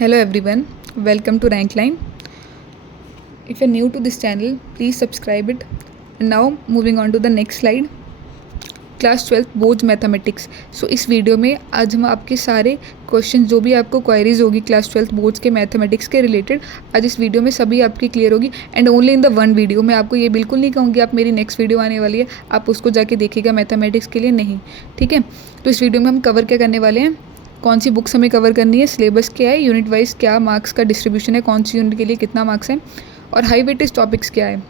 Hello everyone, welcome to Rankline. If you're new to this channel, please subscribe it. And now moving on to the next slide. Class 12 board mathematics. So इस video में आज हम आपके सारे question जो भी आपको queries होगी क्लास 12 बोर्ड्स के मैथमेटिक्स के रिलेटेड, आज इस वीडियो में सभी आपकी क्लियर होगी and only in the one video. मैं आपको ये बिल्कुल नहीं कहूँगी आप मेरी नेक्स्ट वीडियो आने वाली है आप उसको जाके देखिएगा मैथमेटिक्स के लिए, नहीं, ठीक है। तो इस वीडियो में हम कवर क्या करने वाले हैं, कौन सी बुक्स हमें कवर करनी है, सिलेबस क्या है, यूनिट वाइज क्या मार्क्स का डिस्ट्रीब्यूशन है, कौन सी यूनिट के लिए कितना मार्क्स है, और हाई वेटेज टॉपिक्स क्या है,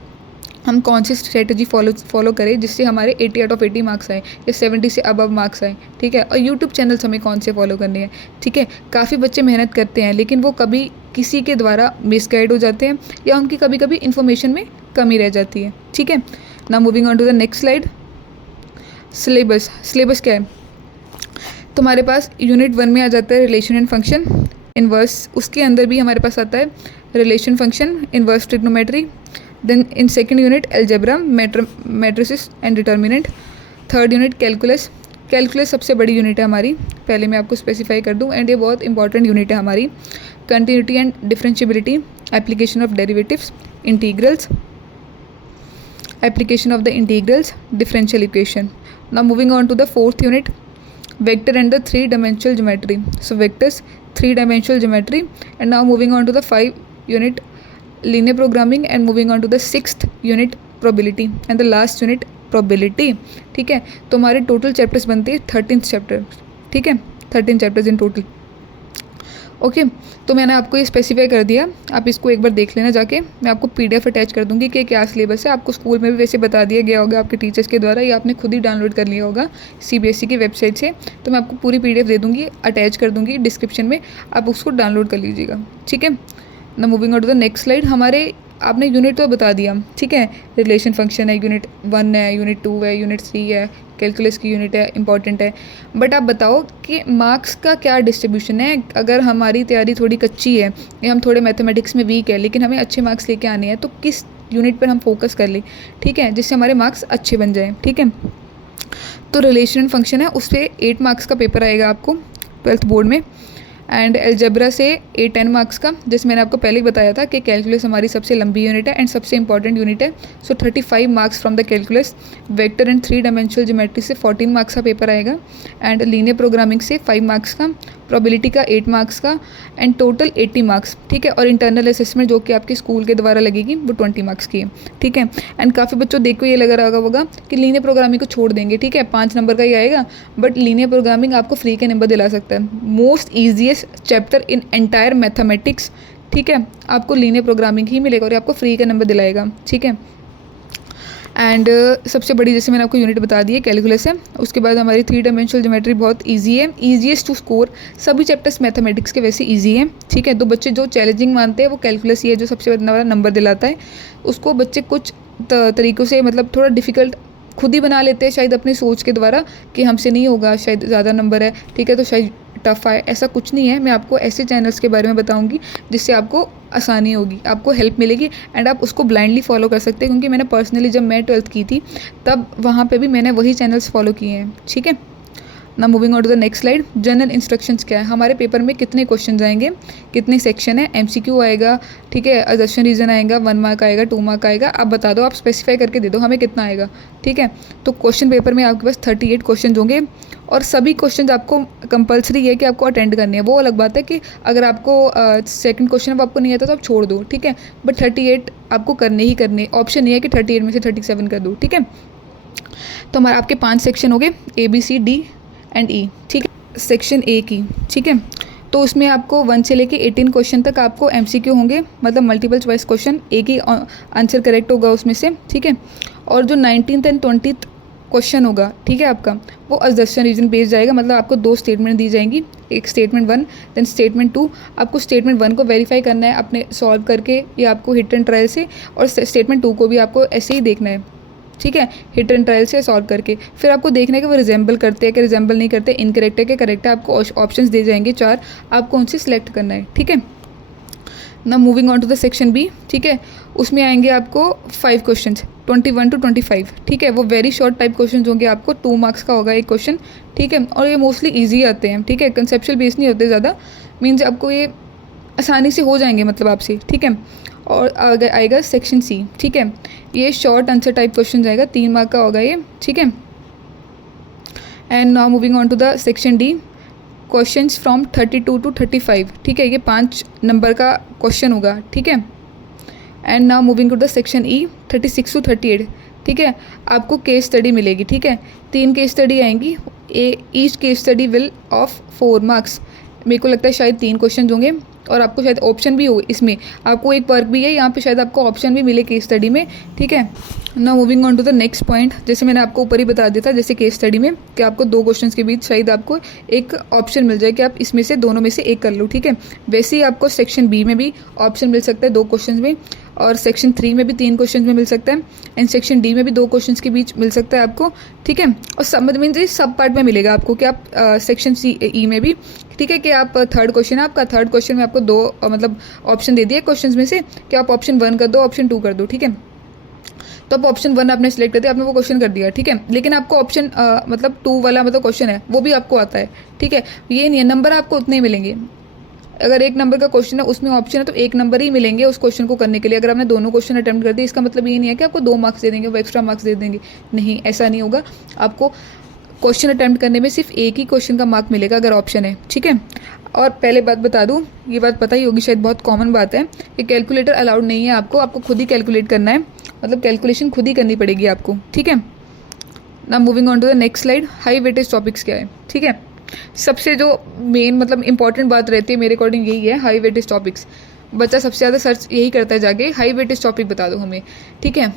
हम कौन सी स्ट्रेटजी फॉलो करें जिससे हमारे 80 आउट ऑफ 80 मार्क्स आए या 70 से अबव मार्क्स आए, ठीक है। और यूट्यूब चैनल्स हमें कौन से फॉलो करने हैं, ठीक है। काफ़ी बच्चे मेहनत करते हैं लेकिन वो कभी किसी के द्वारा मिसगाइड हो जाते हैं या उनकी कभी कभी इन्फॉर्मेशन में कमी रह जाती है, ठीक है ना। Moving on to the next slide. Syllabus क्या है, तो हमारे पास यूनिट 1 में आ जाता है रिलेशन एंड फंक्शन इनवर्स, उसके अंदर भी हमारे पास आता है relation function inverse trigonometry. Then in second unit algebra matrices and determinant. Third unit calculus सबसे बड़ी यूनिट है हमारी, पहले मैं आपको स्पेसिफाई कर दूं एंड ये बहुत इंपॉर्टेंट यूनिट है हमारी। Continuity and differentiability, application of derivatives, integrals, application of the integrals, differential equation. Now moving on to the fourth unit vector and the three-dimensional geometry. So vectors, three-dimensional geometry, and now moving on to the 5th unit linear programming and moving on to the 6th unit probability and the last unit probability, ठीक है। तो हमारे total chapters बनते हैं 13 chapter, ठीक है, 13 chapters in total, okay. तो मैंने आपको ये स्पेसिफाई कर दिया, आप इसको एक बार देख लेना जाके। मैं आपको PDF अटैच कर दूंगी कि क्या सिलेबस है, आपको स्कूल में भी वैसे बता दिया गया होगा आपके टीचर्स के द्वारा, या आपने खुद ही डाउनलोड कर लिया होगा CBSE की वेबसाइट से। तो मैं आपको पूरी PDF दे दूँगी, अटैच कर दूँगी डिस्क्रिप्शन में, आप उसको डाउनलोड कर लीजिएगा, ठीक है ना। Moving on to the next slide. हमारे आपने यूनिट तो बता दिया, ठीक है, रिलेशन फंक्शन है, यूनिट 1 है, यूनिट 2 है, यूनिट 3 है, कैलकुलस की यूनिट है, इंपॉर्टेंट है। बट आप बताओ कि मार्क्स का क्या डिस्ट्रीब्यूशन है। अगर हमारी तैयारी थोड़ी कच्ची है या हम थोड़े मैथमेटिक्स में वीक है लेकिन हमें अच्छे मार्क्स लेके आने हैं, तो किस यूनिट पर हम फोकस कर लें, ठीक है, जिससे हमारे मार्क्स अच्छे बन जाएँ, ठीक है। तो रिलेशन फंक्शन है, उस पर 8 मार्क्स का पेपर आएगा आपको 12th बोर्ड में, एंड अलजेब्रा से 10 मार्क्स का, जैसे मैंने आपको पहले ही बताया था कि कैलकुलस हमारी सबसे लंबी यूनिट है एंड सबसे इंपॉर्टेंट यूनिट है। So 35 marks from the calculus. Vector and three dimensional geometry से 14 मार्क्स का पेपर आएगा एंड लीनियर प्रोग्रामिंग से 5 मार्क्स का, प्रोबेबिलिटी का 8 मार्क्स का, एंड टोटल 80 मार्क्स, ठीक है। और इंटरनल असेसमेंट जो कि आपके स्कूल के द्वारा लगेगी वो 20 मार्क्स की है, ठीक है। एंड काफ़ी बच्चों देखो ये लग रहा होगा कि लीनियर प्रोग्रामिंग को छोड़ देंगे, ठीक है, 5 नंबर का ही आएगा, बट लीनियर प्रोग्रामिंग आपको फ्री के नंबर दिला सकता है। Most easiest chapter in entire mathematics, ठीक है, आपको लीनियर प्रोग्रामिंग ही मिलेगा और आपको फ्री का नंबर दिलाएगा, ठीक है। एंड सबसे बड़ी जैसे मैंने आपको यूनिट बता दी है कैलकुलस है। उसके बाद हमारी 3-डायमेंशनल ज्योमेट्री बहुत इजी है, ईजीएस्ट टू स्कोर। सभी चैप्टर्स मैथमेटिक्स के वैसे इजी हैं, ठीक है। तो बच्चे जो चैलेंजिंग मानते हैं वो कैलकुलस ही है जो सबसे बड़ा नंबर दिलाता है। उसको बच्चे कुछ तरीक़ों से मतलब थोड़ा डिफ़िकल्ट खुद ही बना लेते हैं शायद अपनी सोच के द्वारा कि हमसे नहीं होगा, शायद ज़्यादा नंबर है, ठीक है, तो शायद टफ आए, ऐसा कुछ नहीं है। मैं आपको ऐसे चैनल्स के बारे में बताऊंगी जिससे आपको आसानी होगी, आपको हेल्प मिलेगी एंड आप उसको ब्लाइंडली फॉलो कर सकते हैं। क्योंकि मैंने पर्सनली जब मैं 12th की थी तब वहाँ पे भी मैंने वही चैनल्स फॉलो किए हैं, ठीक है ना। Moving on to the next slide. General instructions क्या है, हमारे पेपर में कितने क्वेश्चन आएंगे, कितने सेक्शन है, MCQ आएगा, ठीक है, असर्शन रीजन आएगा, 1 मार्क आएगा, 2 मार्क आएगा, आप बता दो, आप स्पेसिफाई करके दे दो हमें कितना आएगा, ठीक है। तो क्वेश्चन पेपर में आपके पास 38 क्वेश्चन होंगे और सभी क्वेश्चन आपको कंपलसरी है कि आपको अटेंड करने हैं। वो अलग बात है कि अगर आपको सेकंड क्वेश्चन अब आपको नहीं आता तो आप छोड़ दो, ठीक है, बट 38 आपको करने ही करने, ऑप्शन नहीं है कि 38 में से 37 कर दो, ठीक है। तो हमारे आपके 5 सेक्शन हो गए, ABCD एंड E, ठीक है। सेक्शन A की, ठीक है, तो उसमें आपको 1 से लेके 18 क्वेश्चन तक आपको MCQ होंगे, मतलब मल्टीपल चॉइस क्वेश्चन, एक ही आंसर करेक्ट होगा उसमें से, ठीक है। और जो 19th एंड 20th क्वेश्चन होगा, ठीक है, आपका वो असर्शन रीजन बेस्ड जाएगा, मतलब आपको 2 स्टेटमेंट दी जाएंगी, एक स्टेटमेंट 1 देन स्टेटमेंट 2। आपको स्टेटमेंट 1 को वेरीफाई करना है अपने सॉल्व करके या आपको हिट एंड ट्रायल से, और स्टेटमेंट 2 को भी आपको ऐसे ही देखना है, ठीक है, हिट एंड ट्रायल से सॉल्व करके। फिर आपको देखना है कि वो रिजेंबल करते हैं कि रिजेंबल नहीं करते, इनकरेक्ट है कि करेक्ट है। आपको ऑप्शंस दे जाएंगे 4, आपको उनसे सिलेक्ट करना है, ठीक है ना। Moving on to the section B, ठीक है, उसमें आएंगे आपको 5 क्वेश्चन 21 to 25, ठीक है। वो वेरी शॉर्ट टाइप क्वेश्चन होंगे, आपको 2 मार्क्स का होगा एक क्वेश्चन, ठीक है। और ये मोस्टली ईजी आते हैं, ठीक है, कंसेप्चुअल बेस नहीं होते ज़्यादा, मीन्स आपको ये आसानी से हो जाएंगे मतलब आपसे, ठीक है। और आएगा सेक्शन सी, ठीक है, ये शॉर्ट आंसर टाइप क्वेश्चन आएगा, 3 मार्क का होगा ये, ठीक है। And now moving on to the section D, questions from 32 to 35, ठीक है, ये 5 नंबर का क्वेश्चन होगा, ठीक है। And now moving to the section E, 36 to 38, ठीक है, आपको केस स्टडी मिलेगी, ठीक है, 3 केस स्टडी आएंगी, each case study will of 4 marks. मेरे को लगता है शायद 3 क्वेश्चन होंगे और आपको शायद ऑप्शन भी हो इसमें, आपको एक वर्क भी है यहाँ पे, शायद आपको ऑप्शन भी मिले केस स्टडी में, ठीक है। Now moving on to the next point, जैसे मैंने आपको ऊपर ही बता दिया था, जैसे केस स्टडी में कि आपको 2 क्वेश्चंस के बीच शायद आपको एक ऑप्शन मिल जाए कि आप इसमें से दोनों में से एक कर लो, ठीक है। वैसे ही आपको सेक्शन बी में भी ऑप्शन मिल सकता है 2 क्वेश्चन में, और सेक्शन 3 में भी 3 क्वेश्चन में मिल सकता है, एंड सेक्शन डी में भी 2 क्वेश्चन के बीच मिल सकता है आपको, ठीक है। और सब मीन सब पार्ट में मिलेगा आपको कि आप सेक्शन सी ई में भी, ठीक है, कि आप थर्ड क्वेश्चन है आपका, थर्ड क्वेश्चन में आपको 2 मतलब ऑप्शन दे दिए क्वेश्चन में से कि आप ऑप्शन 1 कर दो, ऑप्शन 2 कर दो, ठीक है। तो आप ऑप्शन 1 आपने सेलेक्ट कर दिया, आपने वो क्वेश्चन कर दिया, ठीक है, लेकिन आपको ऑप्शन मतलब 2 वाला मतलब क्वेश्चन है वो भी आपको आता है, ठीक है। ये नहीं है, नंबर आपको उतने ही मिलेंगे, अगर 1 नंबर का क्वेश्चन है उसमें ऑप्शन है तो 1 नंबर ही मिलेंगे उस क्वेश्चन को करने के लिए। अगर आपने दोनों क्वेश्चन अटेम्प्ट कर दिए, इसका मतलब ये नहीं है कि आपको 2 मार्क्स दे देंगे, वो एक्स्ट्रा मार्क्स दे देंगे, नहीं, ऐसा नहीं होगा। आपको क्वेश्चन अटेम्प्ट करने में सिर्फ एक ही क्वेश्चन का मार्क मिलेगा अगर ऑप्शन है, ठीक है। और पहले बात बता दूं, ये बात पता ही होगी शायद, बहुत कॉमन बात है कि कैलकुलेटर अलाउड नहीं है आपको खुद ही कैलकुलेट करना है, मतलब कैलकुलेशन खुद ही करनी पड़ेगी आपको, ठीक है। ना moving on to the next slide, high weightage topics क्या है, ठीक है। सबसे जो मेन मतलब इंपॉर्टेंट बात रहती है मेरे अकॉर्डिंग यही है, हाई वेटेज टॉपिक्स। बच्चा सबसे ज़्यादा सर्च यही करता है जाके, हाई वेटेज टॉपिक बता दो हमें, ठीक है।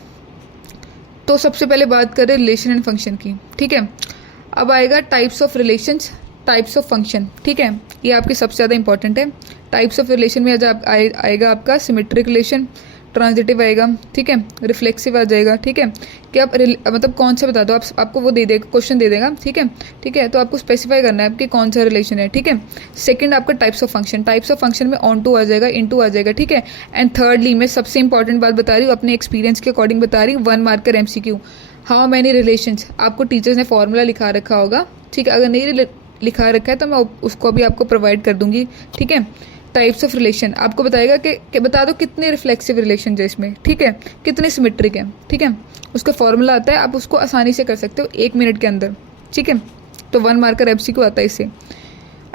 तो सबसे पहले बात करें रिलेशन एंड फंक्शन की, ठीक है। अब आएगा types of relations, types of function, ठीक है, ये आपके सबसे ज़्यादा इंपॉर्टेंट है। टाइप्स ऑफ रिलेशन में आएगा आपका सिमेट्रिक रिलेशन, ट्रांजिटिव आएगा, ठीक है, रिफ्लेक्सिव आ जाएगा, ठीक है, कि आप मतलब कौन सा बता दो, आपको वो दे देगा, क्वेश्चन दे देगा, ठीक है, ठीक है, तो आपको स्पेसिफाई करना है आपके कौन सा रिलेशन है, ठीक है। सेकंड आपका types of function, types of function में ऑन टू आ जाएगा, इन टू आ जाएगा, ठीक है। एंड थर्डली मैं सबसे इंपॉर्टेंट बात बता रही हूँ, अपने एक्सपीरियंस के अकॉर्डिंग बता रही हूँ, 1 marker MCQ, how many relations, आपको टीचर्स ने फॉर्मूला लिखा रखा होगा, ठीक है, अगर नहीं लिखा रखा है तो मैं उसको भी आपको प्रोवाइड कर दूंगी, ठीक है। टाइप्स ऑफ रिलेशन आपको बताएगा कि बता दो कितने रिफ्लेक्सिव रिलेशन है इसमें, ठीक है, कितने सिमेट्रिक है, ठीक है, उसका फॉर्मूला आता है, आप उसको आसानी से कर सकते हो 1 मिनट के अंदर, ठीक है। तो 1 मार्कर MCQ आता है इससे।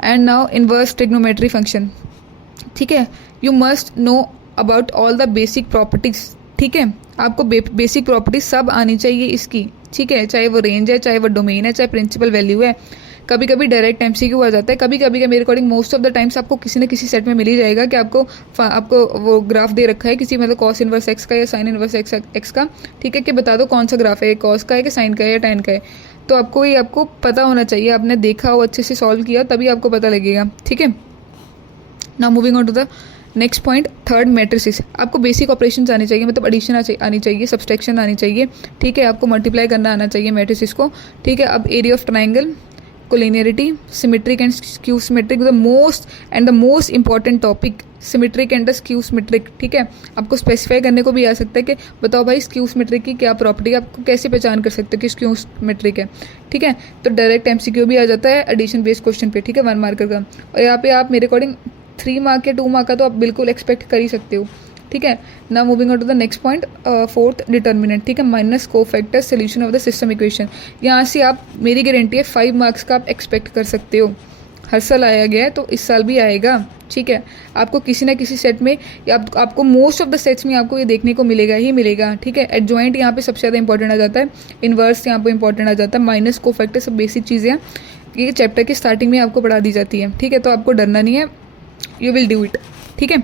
And now inverse trigonometry function, ठीक है, you must know about all the basic properties, ठीक है, आपको बेसिक प्रॉपर्टीज सब आनी चाहिए इसकी, ठीक है, चाहे वो रेंज है, चाहे वो डोमेन है, चाहे प्रिंसिपल वैल्यू है। कभी कभी डायरेक्ट MCQ आ जाता है, कभी कभी का मेरे according most of the times आपको किसी न किसी सेट में मिल ही जाएगा कि आपको वो ग्राफ दे रखा है किसी मतलब कॉस इनवर्स एक्स का या साइन इनवर्स एक्स का, ठीक है, कि बता दो कौन सा ग्राफ है, कॉस का है कि साइन का है या tan का है। तो आपको पता होना चाहिए, आपने देखा हो, अच्छे से सॉल्व किया, तभी आपको पता लगेगा, ठीक है। Now moving on to the next point, third matrices, आपको बेसिक ऑपरेशंस आनी चाहिए, मतलब एडिशन आनी चाहिए, सब्सट्रैक्शन आनी चाहिए, ठीक है, आपको मल्टीप्लाई करना आना चाहिए मैट्रिसेस को, ठीक है। अब area of triangle, collinearity, symmetric and skew symmetric, the most important topic, symmetric and the skew symmetric, ठीक है। आपको स्पेसिफाई करने को भी आ सकता है कि बताओ भाई स्क्यू सिमेट्रिक की क्या प्रॉपर्टी है, आपको कैसे पहचान कर सकते हो कि स्क्यू सिमेट्रिक है, ठीक है। तो डायरेक्ट MCQ भी आ जाता है एडिशन बेस्ड क्वेश्चन पे, ठीक है, 1 मार्कर का। और यहाँ पे आप मेरे अकॉर्डिंग 3 मार्क या 2 मार्क का तो आप बिल्कुल एक्सपेक्ट कर ही सकते हो, ठीक है। Now moving on to the next point, fourth determinant, ठीक है, minus cofactor solution of the system equation. यहाँ से आप, मेरी गारंटी है 5 मार्क्स का आप एक्सपेक्ट कर सकते हो, हर साल आया गया है तो इस साल भी आएगा, ठीक है। आपको किसी ना किसी सेट में या आपको मोस्ट ऑफ द सेट्स में आपको ये देखने को मिलेगा ही मिलेगा, ठीक है। एडजॉइंट यहाँ पे सबसे ज़्यादा इंपॉर्टेंट आ जाता है, इन्वर्स यहाँ पे इंपॉर्टेंट आ जाता है, माइनस कोफैक्टर, सब बेसिक चीज़ें हैं, ये चैप्टर की स्टार्टिंग में आपको पढ़ा दी जाती है, ठीक है। तो आपको डरना नहीं है, यू विल डू इट, ठीक है।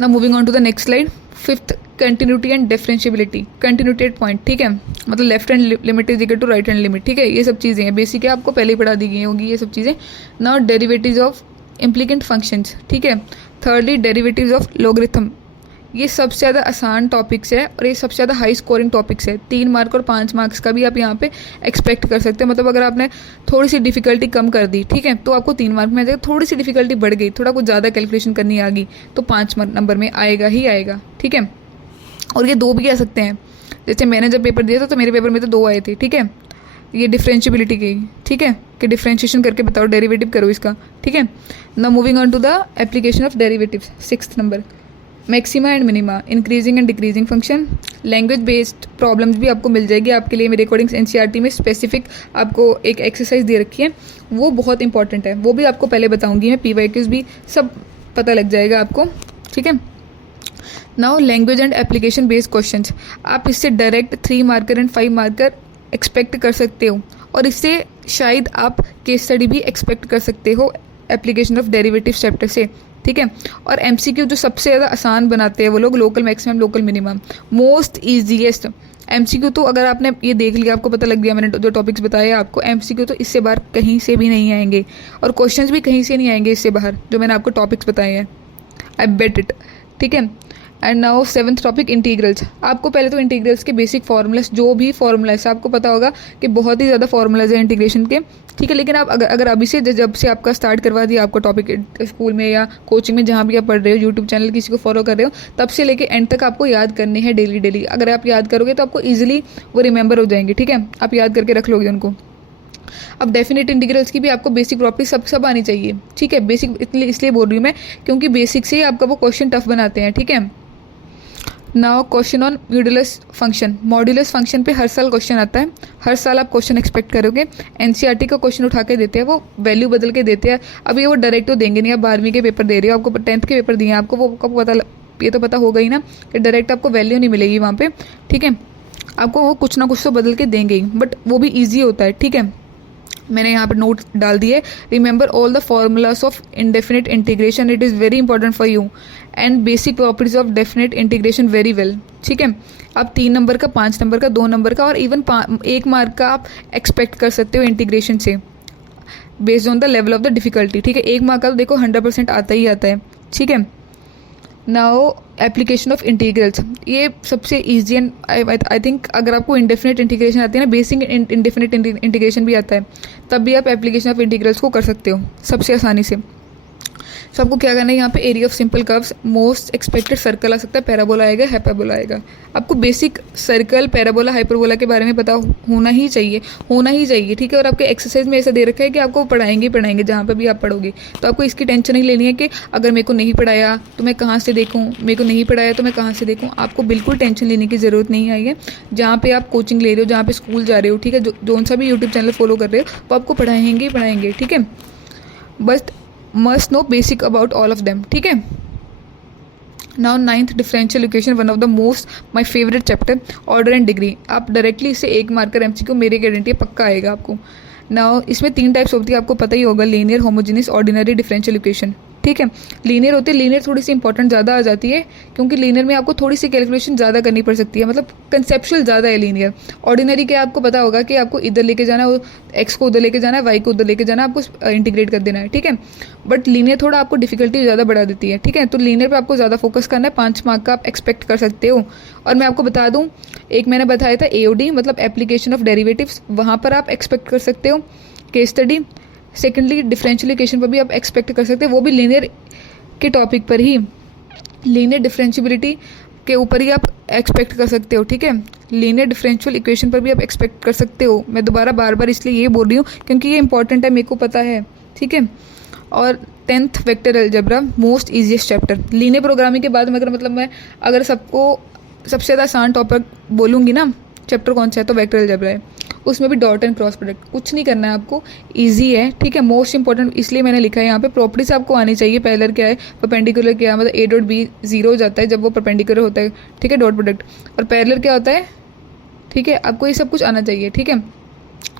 Now moving on to the next slide, fifth continuity and differentiability, continuity at point, ठीक है, मतलब left hand limit is equal to right hand limit, ठीक है, ये सब चीज़ें हैं बेसिक है, आपको पहले ही पढ़ा दी गई होगी ये सब चीज़ें। Now derivatives of implicant functions, ठीक है। थर्डली डेरिवेटिव्स ऑफ लॉगरिथम, ये सबसे ज़्यादा आसान टॉपिक्स है और ये सबसे ज़्यादा हाई स्कोरिंग टॉपिक्स है, 3 मार्क और 5 मार्क्स का भी आप यहाँ पे एक्सपेक्ट कर सकते हैं। मतलब अगर आपने थोड़ी सी डिफिकल्टी कम कर दी, ठीक है, तो आपको 3 मार्क में आ जाएगा, थोड़ी सी डिफिकल्टी बढ़ गई, थोड़ा कुछ ज़्यादा कैलकुलेशन करनी आ गई तो 5 नंबर में आएगा ही आएगा, ठीक है। और ये 2 भी आ सकते हैं, जैसे मैंने जब पेपर दिया था तो मेरे पेपर में तो 2 आए थे, ठीक है, ये डिफरेंशियबिलिटी की, ठीक है, कि डिफरेंशिएशन करके बताओ, डेरिवेटिव करो इसका, ठीक है। Now moving on to the application of derivatives, 6th number, maxima and minima, increasing and decreasing function. Language based problems भी आपको मिल जाएगी आपके लिए मेरे अकॉर्डिंग। एनसीईआरटी में स्पेसिफिक आपको एक एक्सरसाइज दे रखी है, वो बहुत इंपॉर्टेंट है, वो भी आपको पहले बताऊंगी मैं, पीवाईक्यूज भी सब पता लग जाएगा आपको, ठीक है। Now language and application based questions, आप इससे direct 3 marker and 5 marker expect कर सकते हो, और इससे शायद आप केस स्टडी भी एक्सपेक्ट कर सकते हो एप्लीकेशन ऑफ डेरिवेटिव चैप्टर से, ठीक है। और एमसीक्यू जो सबसे ज़्यादा आसान बनाते हैं वो लोग, local maximum, local minimum, most easiest MCQ. तो अगर आपने ये देख लिया, आपको पता लग गया मैंने जो टॉपिक्स बताए आपको, एमसीक्यू तो इससे बाहर कहीं से भी नहीं आएंगे, और क्वेश्चंस भी कहीं से नहीं आएंगे इससे बाहर, जो मैंने आपको टॉपिक्स बताए हैं, आई बेट इट, ठीक है। And now 7th topic, integrals. आपको पहले तो इंटीग्रल्स के बेसिक फार्मूलाज, जो भी फार्मूलाज आपको पता होगा कि बहुत ही ज़्यादा फार्मूलाज है इंटीग्रेशन के, ठीक है। लेकिन आप अगर अभी से, जब से आपका स्टार्ट करवा दिया आपको टॉपिक स्कूल में या कोचिंग में, जहाँ भी आप पढ़ रहे हो, यूट्यूब चैनल किसी को फॉलो कर रहे हो, तब से लेके एंड तक आपको याद करने हैं डेली डेली। अगर आप याद करोगे तो आपको ईजिली वो रिमेंबर हो जाएंगे, ठीक है, आप याद करके रख लोगे उनको। अब डेफिनेट इंटीग्रल्स की भी आपको बेसिक प्रॉपर्टी सब आनी चाहिए, ठीक है। बेसिक इसलिए बोल रही हूँ मैं, क्योंकि बेसिक से ही आपका वो क्वेश्चन टफ बनाते हैं, ठीक है। Now question on modulus function, modulus function पे हर साल क्वेश्चन आता है, हर साल आप क्वेश्चन एक्सपेक्ट करोगे। एनसीईआरटी का क्वेश्चन उठा के देते हैं, वो वैल्यू बदल के देते हैं। अब ये वो डायरेक्ट तो देंगे नहीं, आप 12वीं के पेपर दे रहे हो, आपको 10th के पेपर दिए हैं, आपको वो पता, ये तो पता होगा ही ना कि डायरेक्ट आपको वैल्यू नहीं मिलेगी वहाँ पे, ठीक है। आपको वो कुछ ना कुछ तो बदल के देंगे ही, बट वो भी ईजी होता है, ठीक है। मैंने यहाँ पर नोट डाल दिए, remember all the formulas of indefinite integration, it is very important for you, and basic properties of definite integration very well, ठीक है। आप 3 नंबर का, 5 नंबर का, 2 नंबर का, और इवन 1 मार्क का आप एक्सपेक्ट कर सकते हो इंटीग्रेशन से, based on the level of the difficulty, ठीक है। 1 मार्क का तो देखो 100% आता ही आता है, ठीक है। नाउ एप्लीकेशन ऑफ इंटीग्रल्स, ये सबसे ईजी एंड आई थिंक, अगर आपको इंडेफिनिट इंटीग्रेशन आती है ना, बेसिक इंडेफिनिट इंटीग्रेशन भी आता है, तब भी आप एप्लीकेशन ऑफ इंटीग्रल्स को कर सकते हो सबसे आसानी से। सो आपको क्या करना है, यहाँ पे area of simple curves, most expected circle आ सकता है, पैराबोला आएगा, हाइपरबोला आएगा। आपको बेसिक सर्कल, पैराबोला, हाइपरबोला के बारे में पता होना ही चाहिए, ठीक है। और आपके एक्सरसाइज में ऐसा दे रखा है कि आपको पढ़ाएंगे जहाँ पे भी आप पढ़ोगे, तो आपको इसकी टेंशन नहीं लेनी है कि अगर मेरे को नहीं पढ़ाया तो मैं कहाँ से देखूँ, मेरे को नहीं पढ़ाया तो मैं कहाँ से देखूँ। आपको बिल्कुल टेंशन लेने की ज़रूरत नहीं आई है। जहाँ पे आप कोचिंग ले रहे हो, जहाँ पे स्कूल जा रहे हो, ठीक है, जो सा भी यूट्यूब चैनल फॉलो कर रहे हो, वो आपको पढ़ाएंगे, ठीक है। बस must know basic about all of them, ठीक है। Now 9th differential equation, one of the most my favourite chapter, order and degree. आप डायरेक्टली इससे 1 मार्कर एमसीक्यू मेरी गारंटी है, पक्का आएगा आपको। नाउ इसमें 3 टाइप्स होती है, आपको पता ही होगा, linear, homogeneous, ordinary differential equation, ठीक है। लीनियर होती है, लीनियर थोड़ी सी इंपॉर्टेंट ज़्यादा आ जाती है, क्योंकि लीनियर में आपको थोड़ी सी कैलकुलेशन ज़्यादा करनी पड़ सकती है, मतलब कंसेप्चुअल ज़्यादा है लीनियर। ऑर्डिनरी के आपको पता होगा कि आपको इधर लेके जाना है, एक्स को उधर लेके जाना है, वाई को उधर लेके जाना है, आपको इंटीग्रेट कर देना है, ठीक है। बट लीनियर थोड़ा आपको डिफिकल्टी ज़्यादा बढ़ा देती है, ठीक है। तो लीनियर पे आपको ज़्यादा फोकस करना है, 5 मार्क का आप एक्सपेक्ट कर सकते हो। और मैं आपको बता दूँ, एक मैंने बताया था एओडी, मतलब एप्लीकेशन ऑफ डेरिवेटिव्स, वहाँ पर आप एक्सपेक्ट कर सकते हो case study. Secondly differential equation पर भी आप एक्सपेक्ट कर सकते हो, वो भी लीनियर के टॉपिक पर ही, लीनियर डिफरेंशियबिलिटी के ऊपर ही आप एक्सपेक्ट कर सकते हो, ठीक है। लीनियर डिफरेंशियल इक्वेशन पर भी आप एक्सपेक्ट कर सकते हो। मैं दोबारा बार बार इसलिए ये बोल रही हूँ क्योंकि ये इंपॉर्टेंट है, मेरे को पता है, ठीक है। और 10th vector algebra, most easiest chapter. Linear programming के बाद मतलब मैं अगर सबको सबसे ज़्यादा आसान टॉपिक बोलूँगी ना, चैप्टर कौन सा है, तो वेक्टर अलजेब्रा है। उसमें भी डॉट एंड क्रॉस प्रोडक्ट, कुछ नहीं करना है आपको, इजी है, ठीक है। मोस्ट इंपॉर्टेंट इसलिए मैंने लिखा है यहाँ पे, प्रॉपर्टीज आपको आनी चाहिए। पैरेलल क्या है, परपेंडिकुलर क्या है, मतलब ए डॉट बी 0 हो जाता है जब वो परपेंडिकुलर होता है, ठीक है, डॉट प्रोडक्ट। और पैरेलल क्या होता है, ठीक है, आपको ये सब कुछ आना चाहिए, ठीक है।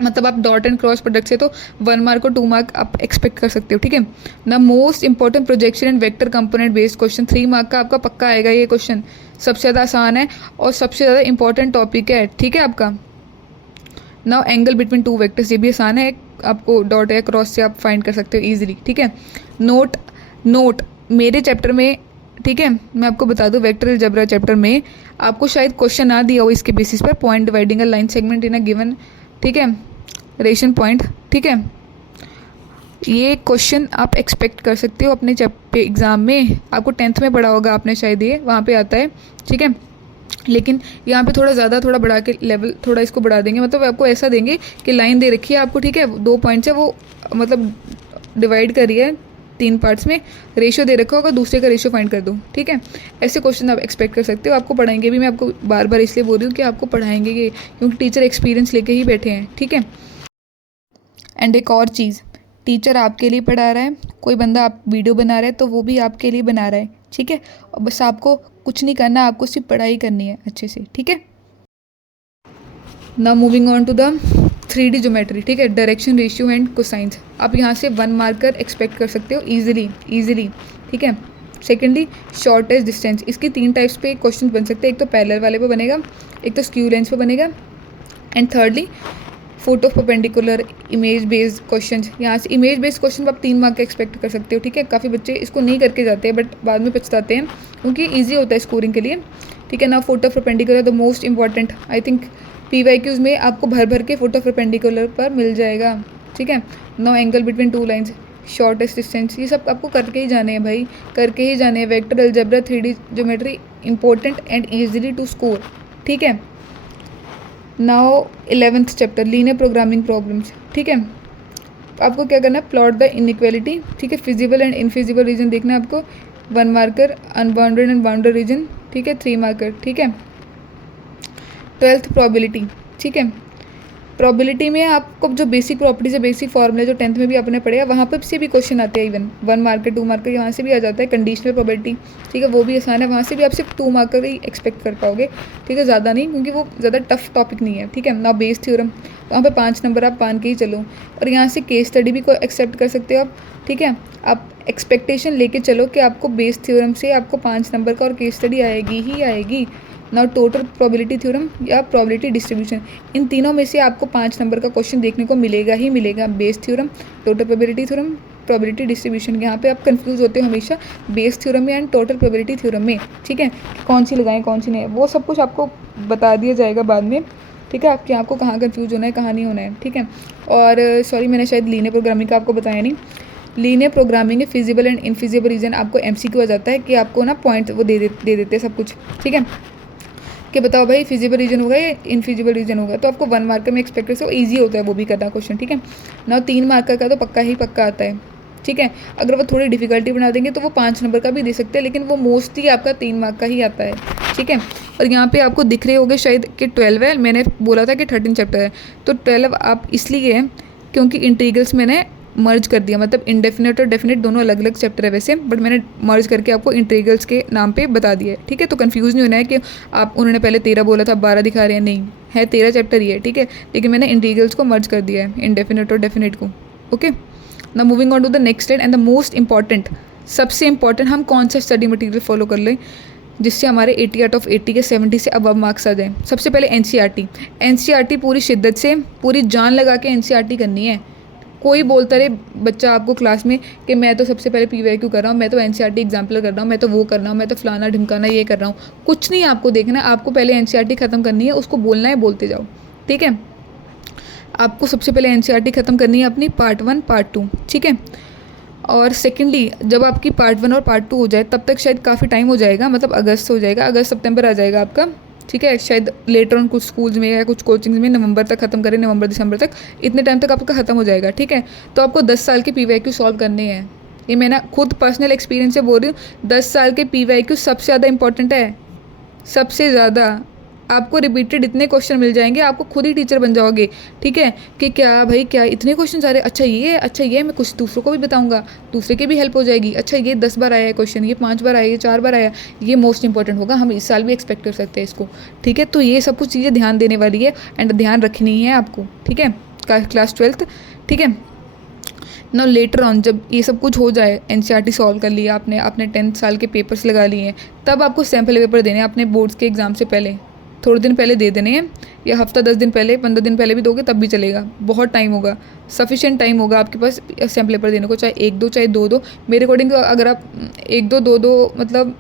मतलब आप डॉट एंड क्रॉस प्रोडक्ट से तो 1 मार्क और 2 मार्क आप एक्सपेक्ट कर सकते हो, ठीक है ना। Most important projection and vector component based question, 3 mark का आपका पक्का आएगा ये क्वेश्चन, सबसे ज़्यादा आसान है और सबसे ज़्यादा इंपॉर्टेंट टॉपिक है, ठीक है आपका। नाउ एंगल बिटवीन 2 वेक्टर्स, ये भी आसान है, आपको डॉट या क्रॉस से आप फाइंड कर सकते हो ईजिली, ठीक है। नोट मेरे चैप्टर में, ठीक है, मैं आपको बता दूं, वेक्टर अलजेब्रा चैप्टर में आपको शायद क्वेश्चन ना दिया हो इसके बेसिस पर, point dividing a line segment in a given, ठीक है, रेशन पॉइंट, ठीक है। ये क्वेश्चन आप एक्सपेक्ट कर सकते हो अपने एग्ज़ाम में, आपको 10th में पढ़ा होगा आपने शायद, ये वहाँ पे आता है, ठीक है। लेकिन यहाँ पे थोड़ा ज़्यादा थोड़ा बढ़ा के लेवल थोड़ा इसको बढ़ा देंगे, मतलब आपको ऐसा देंगे कि लाइन दे रखी है आपको, ठीक है, 2 पॉइंट्स है, वो मतलब डिवाइड करी है 3 पार्ट्स में, रेशियो दे रखा होगा, दूसरे का रेशियो फाइंड कर दो, ठीक है। ऐसे क्वेश्चन आप एक्सपेक्ट कर सकते हो, आपको पढ़ाएंगे भी, मैं आपको बार बार इसलिए बोल रही हूँ कि आपको पढ़ाएंगे ये, क्योंकि टीचर एक्सपीरियंस लेके ही बैठे हैं, ठीक है। एंड एक और चीज़, टीचर आपके लिए पढ़ा रहा है, कोई बंदा आप वीडियो बना रहा है तो वो भी आपके लिए बना रहा है, ठीक है। और बस आपको कुछ नहीं करना, आपको सिर्फ पढ़ाई करनी है अच्छे से, ठीक है। Now moving on to the 3D geometry, ठीक है, डायरेक्शन, रेशियो एंड कोसाइंस। आप यहाँ से 1 मार्कर एक्सपेक्ट कर सकते हो ईजिली, ठीक है। सेकेंडली, शॉर्टेस्ट डिस्टेंस, इसकी 3 टाइप्स पे क्वेश्चन बन सकते हैं, एक तो पैरेलल वाले पे बनेगा, एक तो स्क्यू लेंस पे बनेगा, and thirdly photo perpendicular image based question. यहाँ से इमेज बेस्ड क्वेश्चन आप 3 मार्क का एक्सपेक्ट कर सकते हो, ठीक है। काफ़ी बच्चे इसको नहीं करके जाते हैं बट बाद में पछताते हैं, क्योंकि ईजी होता है स्कोरिंग के लिए, ठीक है ना। Photo perpendicular the most important, I think PYQs में आपको भर भर के फोटो परपेंडिकुलर पर मिल जाएगा, ठीक है। No angle between 2 lines, shortest distance, ये सब आपको करके ही जाने हैं भाई, करके ही जाने हैं। Vector, algebra, 3D geometry important and easily to score, ठीक है। Now 11th chapter, linear programming problems, ठीक है। आपको क्या करना है, प्लॉट द इनइक्वालिटी, ठीक है। फिजिबल एंड इनफिजिबल रीजन देखना है आपको, 1 marker, unbounded and bounded reason, ठीक है, 3 मार्कर, ठीक है। 12th प्रोबेबिलिटी, ठीक है। प्रोबेबिलिटी में आपको जो बेसिक प्रॉपर्टीज है, बेसिक फॉर्मूले जो 10th में भी आपने पढ़े, वहाँ पर से भी क्वेश्चन आते हैं, इवन 1 मार्कर 2 मार्कर यहाँ से भी आ जाता है। कंडीशनल प्रोबेबिलिटी, ठीक है, वो भी आसान है, वहाँ से भी आप सिर्फ 2 मार्कर ही एक्सपेक्ट कर पाओगे, ठीक है, ज़्यादा नहीं, क्योंकि वो ज़्यादा टफ टॉपिक नहीं है, ठीक है ना। बेस थ्योरम, वहाँ पे 5 नंबर आप मान के ही चलो। और यहाँ से केस स्टडी भी को एक्सेप्ट कर सकते हो आप, ठीक है। आप एक्सपेक्टेशन लेके चलो कि आपको बेस थ्योरम से आपको 5 नंबर का और केस स्टडी आएगी ही आएगी। नाउ टोटल प्रोबेबिलिटी थ्योरम या प्रोबेबिलिटी डिस्ट्रीब्यूशन, इन तीनों में से आपको 5 नंबर का क्वेश्चन देखने को मिलेगा ही मिलेगा। Bayes theorem, total probability theorem, probability distribution. यहाँ पे आप कंफ्यूज होते हो हमेशा बेस थ्योरम में एंड टोटल प्रोबेबिलिटी थ्योरम में, ठीक है। कौन सी लगाएं कौन सी नहीं, वो सब कुछ आपको बता दिया जाएगा बाद में, ठीक है, आपके आपको कहाँ कन्फ्यूज होना है कहाँ नहीं होना है, ठीक है। और सॉरी, मैंने शायद लीनियर प्रोग्रामिंग का आपको बताया नहीं। लीनियर प्रोग्रामिंग है, फिजिबल एंड इनफिजिबल रीजन, आपको MCQ आ जाता है कि आपको ना पॉइंट वो दे देते हैं सब कुछ, ठीक है, कि बताओ भाई फिजिबल रीजन होगा या इनफिजिबल रीजन होगा, तो आपको 1 मार्कर में एक्सपेक्ट कर सकते हो, ईजी होता है वो भी करना क्वेश्चन, ठीक है ना। 3 मार्कर का तो पक्का ही पक्का आता है, ठीक है। अगर वो थोड़ी डिफिकल्टी बना देंगे तो वो 5 नंबर का भी दे सकते हैं, लेकिन वो मोस्टली आपका 3 मार्क का ही आता है, ठीक है। और यहाँ पे आपको दिख रहे होंगे शायद कि 12 है, मैंने बोला था कि 13 चैप्टर है, तो 12 आप इसलिए है क्योंकि इंटीग्रल्स मैंने मर्ज कर दिया, मतलब इंडेफिनेट और डेफिनेट दोनों अलग अलग चैप्टर है वैसे, बट मैंने मर्ज करके आपको इंटीग्रल्स के नाम पे बता दिया है, ठीक है। तो कंफ्यूज नहीं होना है कि आप उन्होंने पहले 13 बोला था 12 दिखा रहे हैं, नहीं है 13 चैप्टर ही है, ठीक है, लेकिन मैंने इंटीग्रल्स को मर्ज कर दिया है, इंडेफिनेट और डेफिनेट को, okay. Now moving on to the next slide and the most important, सबसे इंपॉर्टेंट, हम कौन सा स्टडी मटेरियल फॉलो कर लें जिससे हमारे 80 आउट ऑफ 80 के 70 से अब मार्क्स आ जाए। सबसे पहले NCERT पूरी शिद्दत से पूरी जान लगा के NCERT करनी है। कोई बोलता रहे बच्चा आपको क्लास में कि मैं तो सबसे पहले PYQ कर रहा हूँ, मैं तो NCERT एग्जाम्पल कर रहा हूँ, मैं तो वो कर रहा हूँ, मैं तो फलाना ढिमकाना ये कर रहा हूँ, कुछ नहीं आपको देखना है, आपको पहले NCERT ख़त्म करनी है, उसको बोलना है, बोलते जाओ, ठीक है। आपको सबसे पहले NCERT ख़त्म करनी है अपनी पार्ट 1 पार्ट 2, ठीक है। और सेकेंडली जब आपकी पार्ट 1 और पार्ट 2 हो जाए तब तक शायद काफ़ी टाइम हो जाएगा, मतलब अगस्त हो जाएगा, अगस्त सितंबर आ जाएगा आपका, ठीक है। शायद लेटर ऑन कुछ स्कूल्स में या कुछ कोचिंग्स में नवंबर तक ख़त्म करें, नवंबर दिसंबर तक, इतने टाइम तक आपका ख़त्म हो जाएगा, ठीक है। तो आपको 10 साल के PYQ सॉल्व करने हैं, ये मैं ना खुद पर्सनल एक्सपीरियंस से बोल रही हूँ। 10 साल के PYQ सबसे ज़्यादा इंपॉर्टेंट है, सबसे ज़्यादा। आपको रिपीटेड इतने क्वेश्चन मिल जाएंगे, आपको खुद ही टीचर बन जाओगे, ठीक है, कि क्या भाई क्या इतने क्वेश्चन आ रहे, अच्छा ये मैं कुछ दूसरों को भी बताऊंगा, दूसरे की भी हेल्प हो जाएगी। अच्छा ये 10 बार आया है क्वेश्चन, ये 5 बार आया, ये 4 बार आया, ये मोस्ट इंपॉर्टेंट होगा, हम इस साल भी एक्सपेक्ट कर सकते हैं इसको, ठीक है। तो ये सब कुछ चीज़ें ध्यान देने वाली है एंड ध्यान रखनी है आपको, ठीक है, क्लास 12th, ठीक है ना। लेटर ऑन जब ये सब कुछ हो जाए, NCERT सॉल्व कर लिया आपने, आपने 10th साल के पेपर्स लगा लिए हैं, तब आपको सैम्पल पेपर देने हैं अपने बोर्ड्स के एग्ज़ाम से पहले, थोड़े दिन पहले दे देने हैं, या हफ्ता 10 दिन पहले 15 दिन पहले भी दोगे तब भी चलेगा, बहुत टाइम होगा, सफिशिएंट टाइम होगा आपके पास सैम्पल पेपर देने को, चाहे 1-2 चाहे 2-2, मेरे अकॉर्डिंग अगर आप 1-2 2-2 मतलब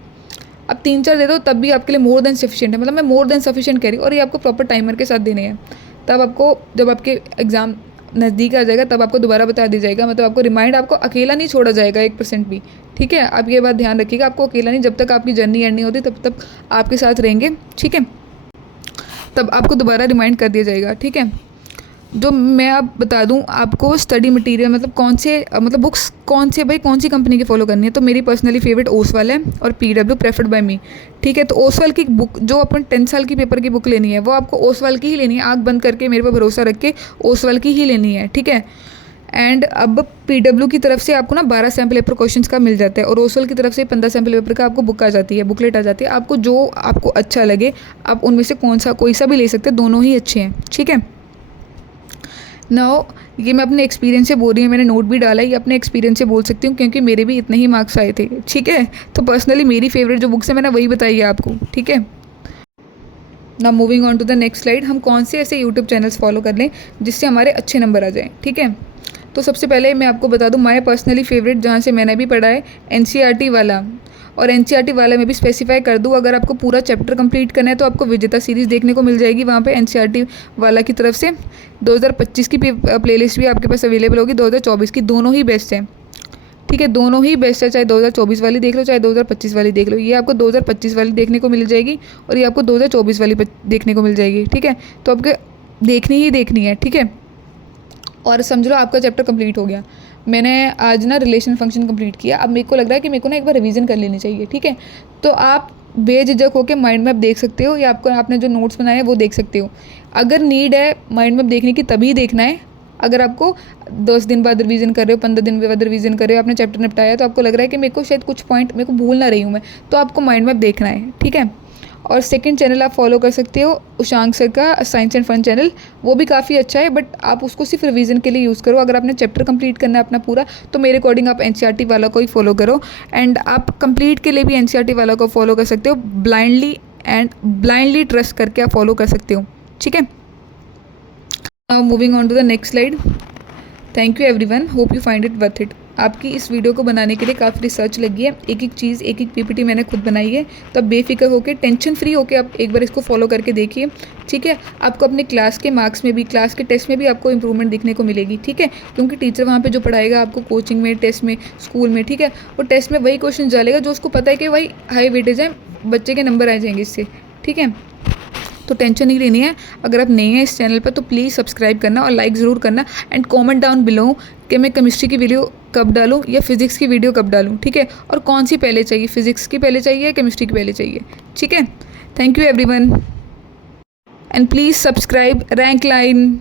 आप 3-4 दे दो तब भी आपके लिए मोर देन सफिशिएंट है, मतलब मैं मोर देन सफिशिएंट कह रही हूँ। और ये आपको प्रॉपर टाइमर के साथ देने हैं, तब आपको जब आपके एग्ज़ाम नज़दीक आ जाएगा तब आपको दोबारा बता दिया जाएगा, मतलब आपको रिमाइंड, आपको अकेला नहीं छोड़ा जाएगा 1% भी, ठीक है। आप ये बात ध्यान रखिएगा, आपको अकेला नहीं, जब तक आपकी जर्नी एंड नहीं होती तब तक आपके साथ रहेंगे, ठीक है। तब आपको दोबारा रिमाइंड कर दिया जाएगा, ठीक है। जो मैं आप बता दूं आपको स्टडी मटेरियल, मतलब कौन से मतलब बुक्स कौन से भाई कौन सी कंपनी की फॉलो करनी है, तो मेरी पर्सनली फेवरेट ओसवाल है और पीडब्ल्यू प्रेफर्ड बाय मी, ठीक है। तो ओसवाल की बुक, जो अपन 10 साल की पेपर की बुक लेनी है वो आपको ओसवाल की ही लेनी है, आँख बंद करके मेरे पर भरोसा रख के ओसवाल की ही लेनी है, ठीक है। एंड अब पीडब्ल्यू की तरफ से आपको ना 12 सैम्पल पेपर क्वेश्चंस का मिल जाता है और ओसवाल की तरफ से 15 सैम्पल पेपर का आपको बुक आ जाती है, बुकलेट आ जाती है। आपको जो आपको अच्छा लगे आप उनमें से कोई सा भी ले सकते हैं, दोनों ही अच्छे हैं, ठीक है। नाउ ये मैं अपने एक्सपीरियंस से बोल रही हूँ, मैंने नोट भी डाला है, ये अपने एक्सपीरियंस से बोल सकती हूँ क्योंकि मेरे भी इतने ही मार्क्स आए थे, ठीक है। तो पर्सनली मेरी फेवरेट जो बुक्स है मैंने वही बताई है आपको, ठीक है। ना moving on to the next slide, हम कौन से ऐसे यूट्यूब चैनल्स फॉलो कर लें जिससे हमारे अच्छे नंबर आ जाएँ, ठीक है। तो सबसे पहले मैं आपको बता दूँ माय पर्सनली फेवरेट जहाँ से मैंने भी पढ़ा है एनसीईआरटी वाला, और एनसीईआरटी वाले में भी स्पेसिफाई कर दूँ, अगर आपको पूरा चैप्टर कंप्लीट करना है तो आपको विजेता सीरीज़ देखने को मिल जाएगी वहाँ पे एनसीईआरटी वाला की तरफ से। 2025 की प्लेलिस्ट भी आपके पास अवेलेबल होगी, 2024 की, दोनों ही बेस्ट है, ठीक है। दोनों ही बेस्ट है, चाहे 2024 वाली देख लो चाहे 2025 वाली देख लो। ये आपको 2025 वाली देखने को मिल जाएगी और ये आपको 2024 वाली देखने को मिल जाएगी, ठीक है। तो आपके देखनी ही देखनी है, ठीक है। और समझ लो आपका चैप्टर कंप्लीट हो गया। मैंने आज ना रिलेशन फंक्शन कंप्लीट किया, अब मेरे को लग रहा है कि मेरे को ना एक बार रिवीजन कर लेनी चाहिए, ठीक है। तो आप बेझिझक होकर माइंड मैप देख सकते हो या आपने जो नोट्स बनाए हैं वो देख सकते हो। अगर नीड है माइंड मैप देखने की तभी देखना है, अगर आपको 10 दिन बाद रिवीजन कर रहे हो, 15 दिन बाद रिवीजन कर रहे हो, आपने चैप्टर निपटाया तो आपको लग रहा है कि मेरे को शायद कुछ पॉइंट मेरे को भूल ना रही हूँ मैं, तो आपको माइंड मैप देखना है, ठीक है। और सेकंड चैनल आप फॉलो कर सकते हो उशांक सर का साइंस एंड फन चैनल, वो भी काफ़ी अच्छा है, बट आप उसको सिर्फ रिवीजन के लिए यूज़ करो। अगर आपने चैप्टर कंप्लीट करना है अपना पूरा तो मेरे अकॉर्डिंग आप एनसीईआरटी वाला को ही फॉलो करो। एंड आप कंप्लीट के लिए भी एनसीईआरटी वाला को फॉलो कर सकते हो, ब्लाइंडली ट्रस्ट करके आप फॉलो कर सकते हो, ठीक है। Moving on to the next slide. Thank you everyone, hope you find it worth it. आपकी इस वीडियो को बनाने के लिए काफ़ी रिसर्च लगी है, एक एक चीज़ एक एक पीपीटी मैंने खुद बनाई है, तो आप बेफिक्र होकर टेंशन फ्री होकर आप एक बार इसको फॉलो करके देखिए, ठीक है। आपको अपने क्लास के मार्क्स में भी, क्लास के टेस्ट में भी आपको इंप्रूवमेंट दिखने को मिलेगी, ठीक है। क्योंकि टीचर वहाँ पे जो पढ़ाएगा आपको कोचिंग में, टेस्ट में, स्कूल में, ठीक है, वो टेस्ट में वही क्वेश्चन डालेगा जो उसको पता है कि वही हाई वेटेज है, बच्चे के नंबर आ जाएंगे इससे, ठीक है। तो टेंशन नहीं लेनी है। अगर आप नए हैं इस चैनल पर तो प्लीज़ सब्सक्राइब करना और लाइक ज़रूर करना एंड कमेंट डाउन बिलो कि मैं केमिस्ट्री की वीडियो कब डालूं या फिज़िक्स की वीडियो कब डालूं, ठीक है। और कौन सी पहले चाहिए, फिज़िक्स की पहले चाहिए या केमिस्ट्री की पहले चाहिए, ठीक है। Thank you everyone and please subscribe rank line.